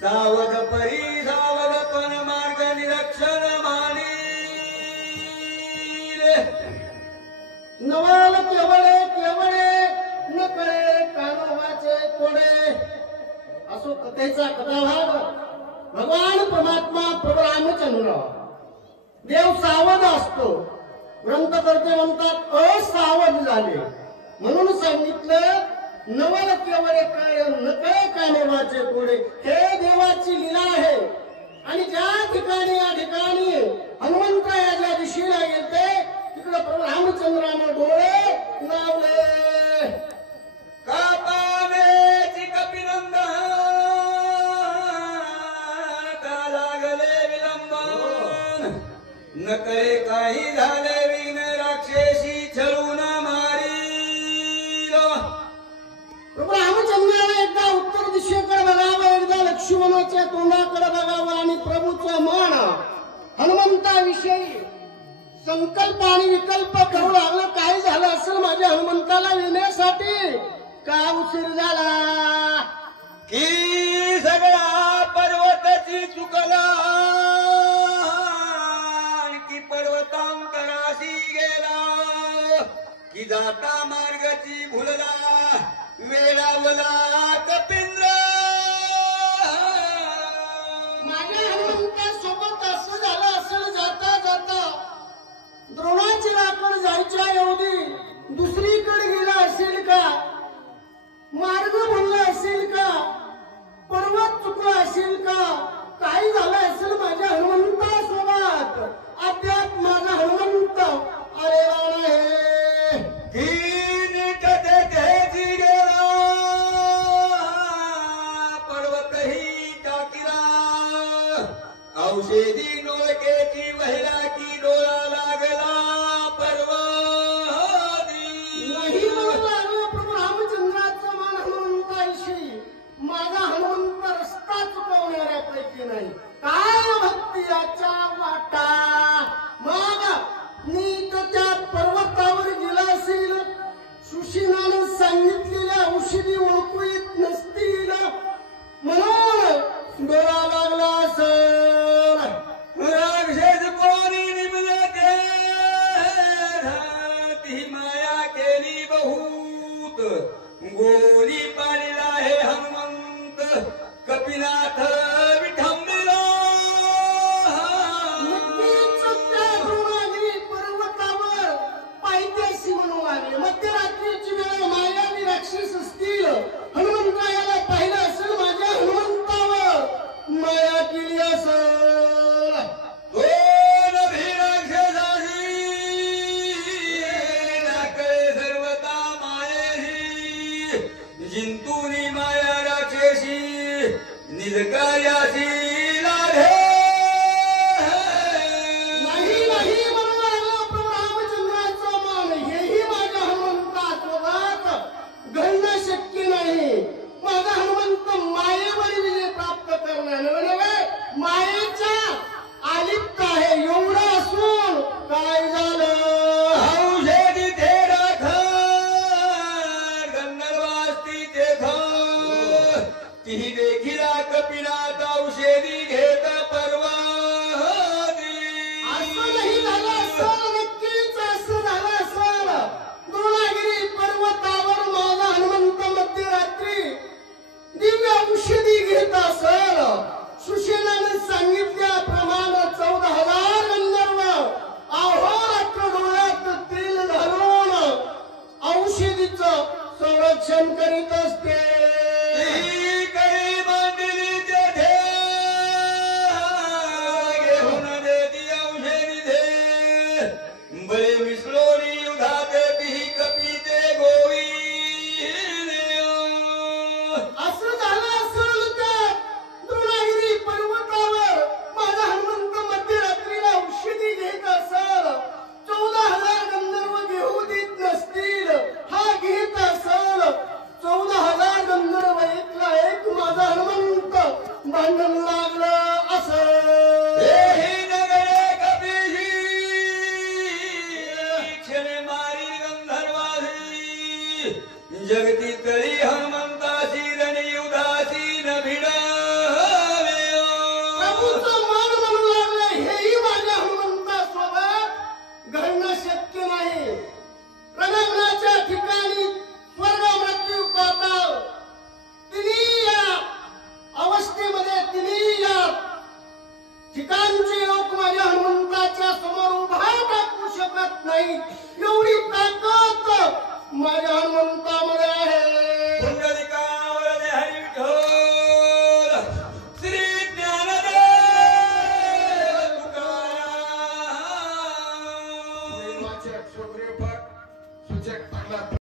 सावध परी सावध पण मार्ग निरक्षण मानी नवाल केवळे केवळे नकळे कानोबाचे कोडे असो कथेचा कथाभाग भगवान परमात्मा प्रभू रामचंद्र देव सावध असतो ग्रंथकर्ते म्हणतात असावध झाले म्हणून सांगितलं नवल केवळे कळे नकळे कानोबाचे कोडे हे देवाची लीला आहे आणि ज्या ठिकाणी या ठिकाणी हनुमंत या ज्या दिशेला गेलते तिकडे प्रभू रामचंद्राने डोळे लावले कापानेची कपिनंदन का लागले विलंबन नकळे काही झाले विघ्न राक्षसी छळून मारी प्रभू रामचंद्राने एकदा उत्तर दिशेकडे बघावं एकदा लक्ष्मणाच्या तोंडाकडे बघावं आणि प्रभूचं मन हनुमंताविषयी संकल्प आणि विकल्प करू लागलं काय झालं असेल माझ्या हनुमंताला येण्यासाठी का उशीर झाला की सगळा पर्वताची चुकला की पर्वतांतराशी गेला की जाता मार्गाची भुलला वेळावला कपिंद्र माझ्या हनुमंतासोबत असं झालं असेल जाता जाता द्रोणाची राखण जायच्या एवढी दुसरीकडे गेला असेल का मार्ग भरला असेल का पर्वत चुकला असेल का काही झालं असेल माझ्या हनुमंतासोबत अद्याप माझा हनुमंत आलेला नाही की नीट तेथेची गेला पर्वतही टाकीला औषधी डोळकेची वहिला की डोळा लागला नाही म्हणू लागलं प्रभू रामचंद्राचं मन हनुमंताविषयी माझा हनुमंत रस्ता चुकवणाऱ्यापैकी नाही काय भक्ती याच्या वाटा मग नीट त्या पर्वतावर गेला असेल सुशिनानं सांगितलेल्या औषधी ओळखू येत नसतील म्हणून डोळा लागला असेल राक्षस कोणी निमले ते ती माया केली बहुत गोली पाडला हे हनुमंत कपिनाथ विठंबिला नक्कीच त्या द्रोणागिरी पर्वतावर पायथ्याशी म्हणू लागले मध्यरात्रीची वेळ मायावी राक्षस असतील हनुमंताला पाहिलं असेल माझ्या हनुमंतावर माया केली असेल दोन भीराक्षसाशी नाकळे सर्वता मायेशी जिंतूनी माया राक्षसी निजकार्याशी लाभे नाही म्हणू लागलं प्रभू रामचंद्राचं मन हेही माझ्या हनुमंतासोबत घडणं शक्य नाही माझा हनुमंत मायेवर विजय प्राप्त करणार नव्हे मायेच्या आलिप्त आहे एवढं असून काय झालं औषधी ते राखर गंधर्वास्ती तेथ ती देखिला कपिनाथ औषधी घेत परवादी असं नाही झालं असेल नक्कीच असं झालं असेल द्रोणागिरी पर्वतावर माझा हनुमंत मध्यरात्री दिव्य औषधी घेत असेल सुशेनाने सांगितल्याप्रमाणे 14,000 गंधर्व अहोरात्र डोळ्यात तेल घालून औषधीचं संरक्षण करीत असते ती करी बांधली तेथे घेऊन देती औषधी दे बळे मिसळोनी युधात ती कपीते गोवी असं झालं असेल त्या द्रोणागिरी पर्वतावर माझा हनुमंत मध्यरात्रीला औषधी घेत असेल 14,000 गंधर्व घेऊ देत नसतील हा घेत असेल 14,000 गंधर्व एकला एक माझा हनुमंत भांडण लागलं असेल हे नगरे कपीशी क्षणे मारी गंधर्वासी जगती तरी हनुमंतासी रणयुधासी न भिड वाचक सुग्रीव भट सूचक